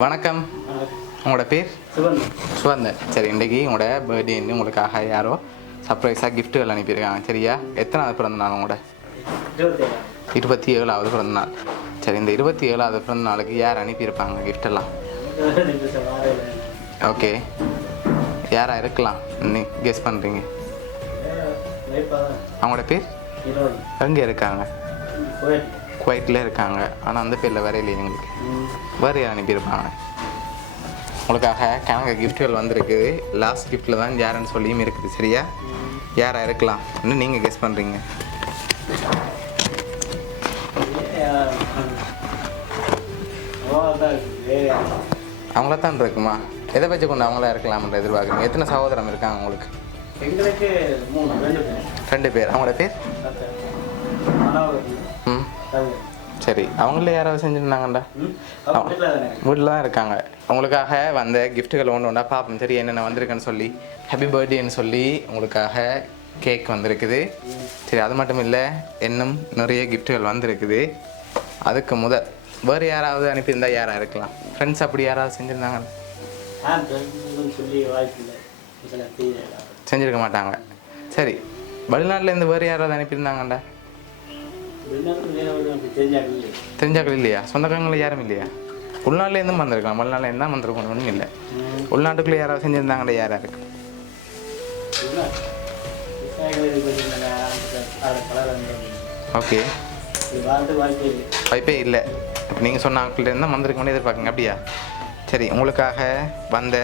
வணக்கம். உங்களோட பேர்? சுவந்தன் சரி இன்றைக்கி உங்களோட பர்த்டேன்னு உங்களுக்காக யாரோ சர்ப்ரைஸாக கிஃப்ட்டுகள் அனுப்பியிருக்காங்க. சரியா? எத்தனாவது பிறந்த நாள் உங்களோட? இருபத்தி ஏழாவது பிறந்த நாள் சரி இந்த இருபத்தி ஏழாவது பிறந்த நாளுக்கு யார் அனுப்பியிருப்பாங்க gift-எல்லாம் ஓகே யாராக இருக்கலாம்? நீ கெஸ் பண்ணுறீங்க அவங்களோட பேர்? எங்கே இருக்காங்க? குவைட்டில் இருக்காங்க. ஆனால் அந்த பேரில் இல்லையே எங்களுக்கு. வேறு யார் அனுப்பியிருப்பாங்க? உங்களுக்காக கணக்கு கிஃப்ட்டுகள் வந்திருக்குது லாஸ்ட் கிஃப்ட்டில் தான் யாருன்னு சொல்லியும் இருக்குது. சரியா? யாராக இருக்கலாம்? இன்னும் நீங்கள் கெஸ் பண்ணுறீங்க அவங்கள தான் இருக்குமா? எதை வச்சு கொண்டு அவங்களா இருக்கலாம்ன்ற எதிர்பார்க்குறீங்க? எத்தனை சகோதரம் இருக்காங்க உங்களுக்கு? எங்களுக்கு ரெண்டு பேர். அவங்களோட பேர்? சரி. அவங்கள யாராவது செஞ்சுருந்தாங்கண்டா? வீட்டில் தானே இருக்காங்க. உங்களுக்காக வந்த கிஃப்ட்டுகள் ஒன்று ஒன்றா பார்ப்போம் சரி என்னென்ன வந்திருக்குன்னு சொல்லி. ஹாப்பி பர்த்டேன்னு சொல்லி உங்களுக்காக கேக் வந்திருக்குது. சரி அது மட்டும் இல்லை இன்னும் நிறைய கிஃப்ட்டுகள் வந்திருக்குது. அதுக்கு முதல் வேறு யாராவது அனுப்பியிருந்தா யாராக இருக்கலாம்? ஃப்ரெண்ட்ஸ் அப்படி யாராவது செஞ்சுருந்தாங்க? செஞ்சுருக்க மாட்டாங்க. சரி வெளிநாட்டிலேருந்து வேறு யாராவது அனுப்பியிருந்தாங்கண்டா? தெரிஞ்சாக்கள் இல்லையா? சொந்தக்காரங்கள யாரும் இல்லையா? உள்நாட்டிலேருந்தும் வந்திருக்கலாம். வெளிநாட்டிலேருந்து தான் வந்திருக்கணும் ஒன்றும் இல்லை. உள்நாட்டுக்குள்ளே யாராவது செஞ்சுருந்தாங்கண்டா யாராக இருக்கு ஓகே. வாய்ப்பே இல்லை. இப்போ நீங்கள் சொன்ன ஆட்கள்ட்ட இருந்தால் வந்திருக்கணும் எதிர்பார்க்குங்க. அப்படியா? சரி உங்களுக்காக வந்த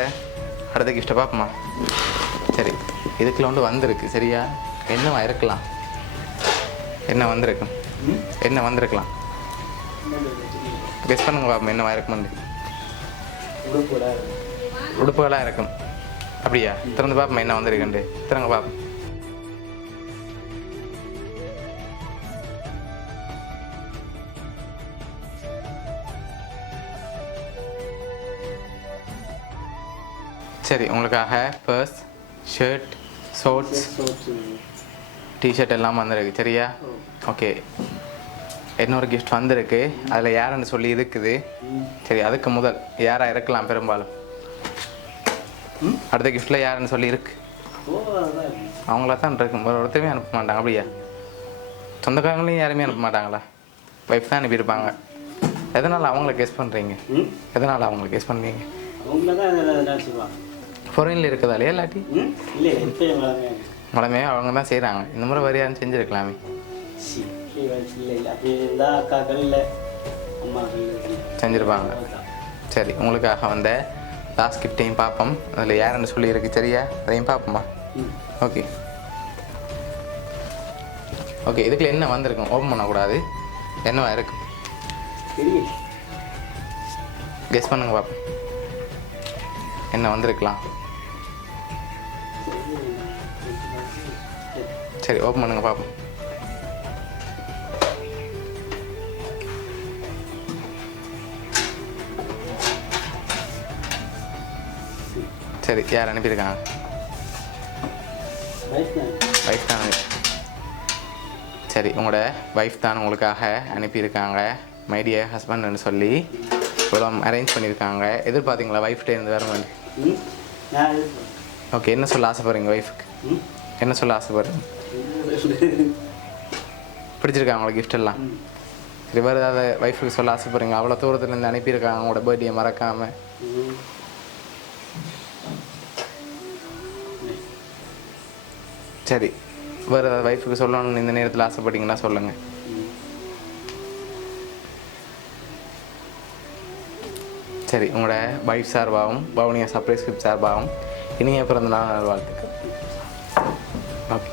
அடுத்த கிஃப்ட்டை பார்ப்போமா? சரி இதுக்குள்ள ஒன்று வந்திருக்கு. சரியா? என்னவா இருக்கலாம். என்ன வந்திருக்கும் ம் என்ன வந்திருக்கலாம்? கெஸ் பண்ணுங்க பாப்பா என்ன இருக்குமெண்டு உடுப்புகளாக இருக்கும். அப்படியா? திறந்து பாப்பா என்ன வந்திருக்குண்டு திறங்க பாப்பா சரி உங்களுக்காக பர்ஸ் ஷர்ட் ஷோர்ட்ஸ் டிஷர்ட் எல்லாம் வந்திருக்கு சரியா? ஓகே இன்னொரு கிஃப்ட் வந்திருக்கு. அதில் யாருன்னு சொல்லி இருக்குது சரி அதுக்கு முதல் யாராக இருக்கலாம் பெரும்பாலும்? அடுத்த கிஃப்ட்டில் யாருன்னு சொல்லி இருக்கு? அவங்கள தான் இருக்கும் ஒரு ஒருத்தருமே அனுப்ப மாட்டாங்க அப்படியா? சொந்தக்காரங்களையும் யாருமே அனுப்ப மாட்டாங்களா? ஒய்ஃப் தான் அனுப்பியிருப்பாங்க. எதனால் அவங்கள கெஸ் பண்ணுறீங்க எதனால் அவங்கள கெஸ் பண்ணுறீங்க ஃபொரினில் இருக்கிறதாலே இல்லாட்டி? மலமே அவங்க தான் செய்கிறாங்க இந்த முறை வேறு யாரும் செஞ்சுருக்கலாமே. செஞ்சுருப்பாங்க. சரி உங்களுக்காக வந்த லாஸ்ட் கிஃப்டையும் பார்ப்போம். அதில் யாருன்னு சொல்லியிருக்கு சரியா? அதையும் பார்ப்போமா? ஓகே. ஓகே இதுக்குள்ள என்ன வந்திருக்கும்? ஓப்பன் பண்ணக்கூடாது. என்னவா இருக்கும் கெஸ் பண்ணுங்க பார்ப்போம் என்ன வந்திருக்கலாம்? சரி ஓப்பன் பண்ணுங்க பார்ப்போம் சரி யார் அனுப்பியிருக்காங்க? ஒய்ஃப் தான். சரி உங்களோட ஒய்ஃப் தான் உங்களுக்காக அனுப்பியிருக்காங்க. மைடிய ஹஸ்பண்ட்னு சொல்லி இவ்வளோ அரேஞ்ச் பண்ணியிருக்காங்க. எதிர்பார்த்தீங்களா ஒய்ஃப்டே இருந்து வர மாதிரி? ஓகே என்ன சொல்ல ஆசைப்படுறீங்க ஒய்ஃபுக்கு என்ன சொல்ல ஆசைப்படுறீங்க? பிடிச்சிருக்காங்க உங்களுக்கு கிஃப்ட் எல்லாம். ம் சரி வேறு ஏதாவது ஒய்ஃபுக்கு சொல்ல ஆசைப்படுறீங்க அவ்வளோ தூரத்துலேருந்து அனுப்பியிருக்காங்க உங்களோட பர்த்டே மறக்காமல் சரி வேறு ஏதாவது ஒய்ஃபுக்கு சொல்லணும்னு இந்த நேரத்தில் ஆசைப்பட்டீங்கன்னா சொல்லுங்கள் சரி உங்களோட வைஃப் சார்பாகவும் பவுனியா சர்ப்ரைஸ் கிஃப்ட் சார்பாகவும் இனிய பிறந்த நாள் வாழ்த்துக்கள். ஓகே